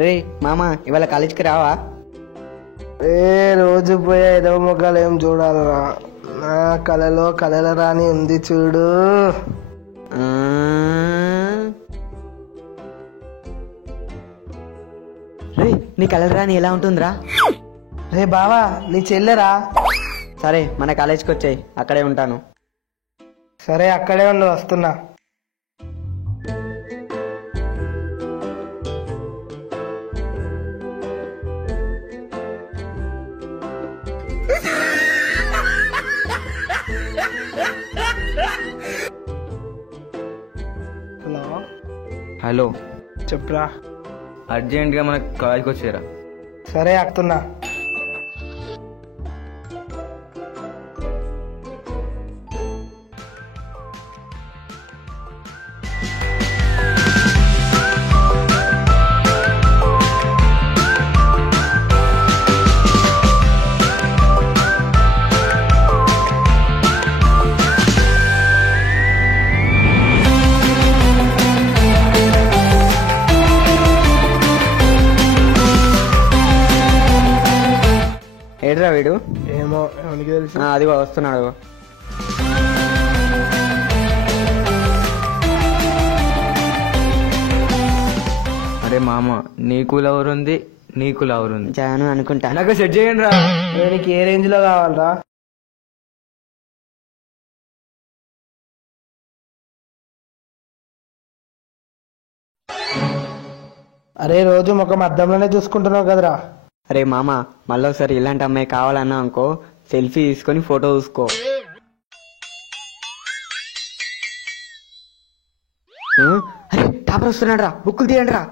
రే మామ ఇవాళ కాలేజ్కి రావా? రోజు పోయే ఏదో మొక్కలు ఏం చూడాలరా, నా కళలో కళల రాని ఉంది చూడు. ఆ, రే నీ కలర్ రాని ఎలా ఉంటుందిరా? రే బావా, నీ చెల్లెరా? సరే మన కాలేజ్కి వచ్చాయి, అక్కడే ఉంటాను. సరే అక్కడే ఉండు, వస్తున్నా. హలో, హలో, చెప్పురా. అర్జెంట్గా మన కాలేజ్కి వచ్చేరా. సరే వస్తున్నా. ఏడ్రా వీడు? ఏమో ఎవరికి తెలుసు. అదిగో వస్తున్నాడు. అరే మామ, నీకు లవర్ ఉంది, నీకు లవర్ ఉంది. జాను అనుకుంటా. నాకు సెట్ చేయండి రా. నీకు ఏ రేంజ్ లో కావాలరా? అరే రోజు ముఖం అద్దంలోనే చూసుకుంటున్నావు కదరా. అరే మామ, మళ్ళీ ఒకసారి ఇలాంటి అమ్మాయి కావాలన్నా అనుకో, సెల్ఫీ తీసుకొని ఫోటో చూసుకో. అరే టాపర్ వస్తున్నాడు రా, బుక్కులు తీయండి రా.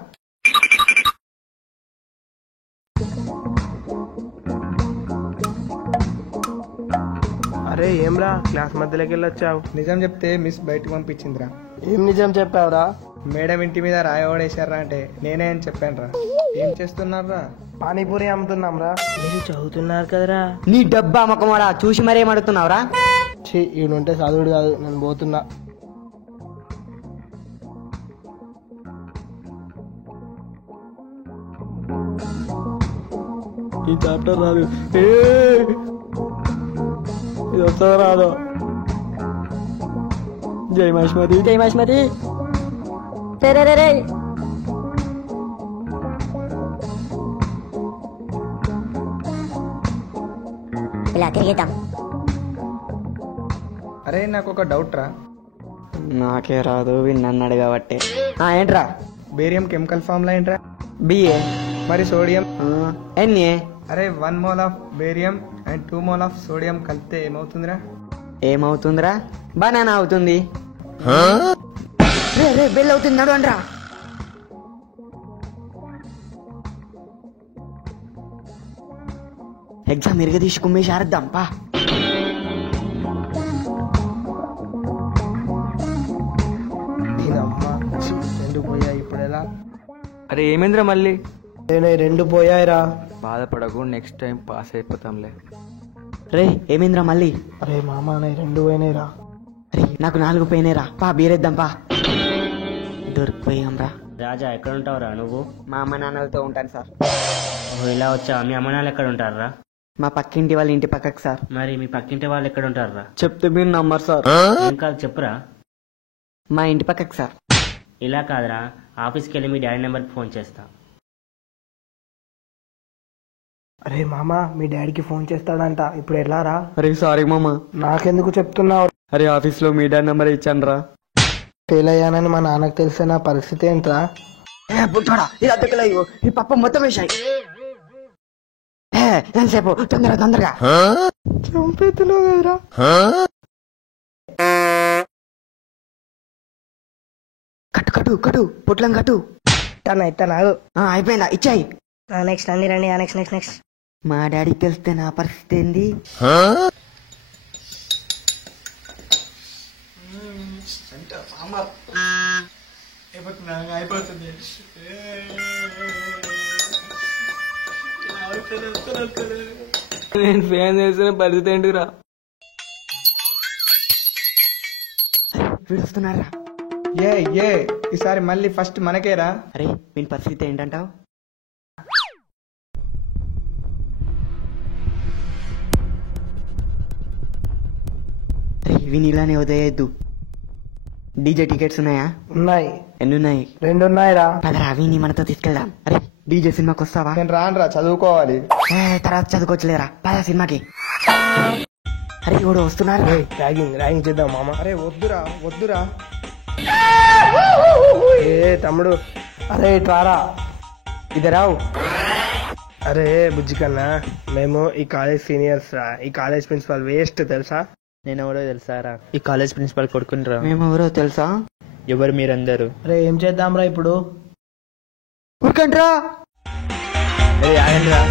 అరే ఏంరా, క్లాస్ మధ్యలోకి వెళ్ళొచ్చావు? నిజం చెప్తే మిస్ బయటకు పంపించిందిరా. ఏం నిజం చెప్పావురా? మేడం ఇంటి మీద రాయవాడేశారా అంటే నేనే అని చెప్పానురా. ఏం చేస్తున్నారా? పానీపూరి అమ్ముతున్నాం రా. మీరు చదువుతున్నారు కదరా. నీ డబ్బా ముఖమారా చూసి మరేం అడుగుతున్నావురా? ఈడుంటే చదువుడు కాదు, నేను పోతున్నా. ఈ చాప్టర్ రాదు, ఇది వస్తుందో రాదో. జై మహిష్మతి, జై మహిష్మతి. ఇలా తిరిగిద్దాం. అరే నాకు ఒక డౌట్ రా. నాకే రాదు, వీడు నన్ను అడగబట్టే. ఏంట్రా? బేరియం కెమికల్ ఫార్ములా ఏంట్రా? బిఏ. మరి సోడియం? ఎన్ఏ. అరే 1 mole of barium and 2 mole of sodium కలిపితే ఏమవుతుందిరా? ఏమవుతుందిరా? బనానా అవుతుంది. రే రే బెల్ అవుతుంది, నడు అనరా. ఎగ్జామ్ ఇరగదీసి కుమ్మేసి ఆరద్దాం పా. రెండు పోయాయి, ఇప్పుడు ఎలా? అరే ఏమేంద్రా మళ్ళీ? రెండు పోయాయిరా. బాధపడకు, నెక్స్ట్ టైం పాస్ అయిపోతాంలే. రే ఏమైందిరా మళ్ళీ? అరే మామ, రెండు పోయినాయిరా. రే నాకు 4 పోయినాయిరా, పా బీరేద్దాం పా. దొరికిపోయాం రా. రాజా, ఎక్కడ ఉంటావురా నువ్వు? మా అమ్మ నాన్నలతో ఉంటాను సార్. ఇలా వచ్చా? మీ అమ్మ నాన్న ఎక్కడ ఉంటారా? మా పక్కింటి వాళ్ళ ఇంటి పక్కకు సార్. మరి మీ పక్కింటి వాళ్ళు ఎక్కడ ఉంటారా? చెప్తే మీరు నమ్మరు సార్. ఏం కాదు, చెప్పురా. మా ఇంటి పక్కకు సార్. ఇలా కాదురా, ఆఫీస్కి వెళ్ళి మీ డాడీ నెంబర్కి ఫోన్ చేస్తా. అరే మామ, మీ డాడీకి ఫోన్ చేస్తాడంట, ఇప్పుడు ఎలా రా? అరే సారీ మామ. నాకెందుకు చెప్తున్నావు? అరే ఆఫీస్లో మీ డాడీ నెంబర్ ఇచ్చాను రా. ఫెయిల్ అయ్యానని మా నాన్నకు తెలిసే నా పరిస్థితి ఏంట్రా? ఈ పప్ప మొత్తం వేసాయి. ఎంతసేపు? తొందరగా చంపేతున్నావు కదరా. కట్టు పొట్లం కట్టు. ఇట్టాను. అయిపోయిందా? ఇచ్చాయి. నెక్స్ట్ రండి నెక్స్ట్. మా డాడీకి తెలిస్తే నా పరిస్థితి ఏంది? నేను ఫ్యాన్ చేసిన పరిస్థితి ఏంటిరా? వీడు వస్తున్నారా? ఈసారి మళ్ళీ ఫస్ట్ మనకేరా. అరే వీని పరిస్థితి ఏంటంటావు? ఇవి నీళ్ళని ఉదయద్దు. డీజే టికెట్స్ ఉన్నాయా? ఉన్నాయి, ఎన్ని ఉన్నాయి? 2 ఉన్నాయిరా. పదరా విని మనతో తీసుకెళ్దాం. అరే డీజే సినిమాకి వస్తావా? నేను రానురా, చదువుకోవాలి. తర్వాత చదువుకోవచ్చులేరా, పద సినిమాకి. అరే ఇప్పుడు వస్తున్నారు. ర్యాగింగ్ చేద్దాం మామ. అరే వద్దురా. ఏ తమ్ముడు, అరే ఇట్రారా. ఇదరావు. అరే బుజ్జి కన్నా, మేము ఈ కాలేజ్ సీనియర్స్ రా. ఈ కాలేజ్ ప్రిన్సిపల్ వేస్ట్ తెలుసా? నేను ఎవరో తెలుసారా? ఈ కాలేజ్ ప్రిన్సిపల్ కొడుకుంటారా? మేము ఎవరో తెలుసా? ఎవరు మీరందరూ? అరే ఏం చేద్దాం రా ఇప్పుడు? ఊరుకండ్రా. ఆగండి రా.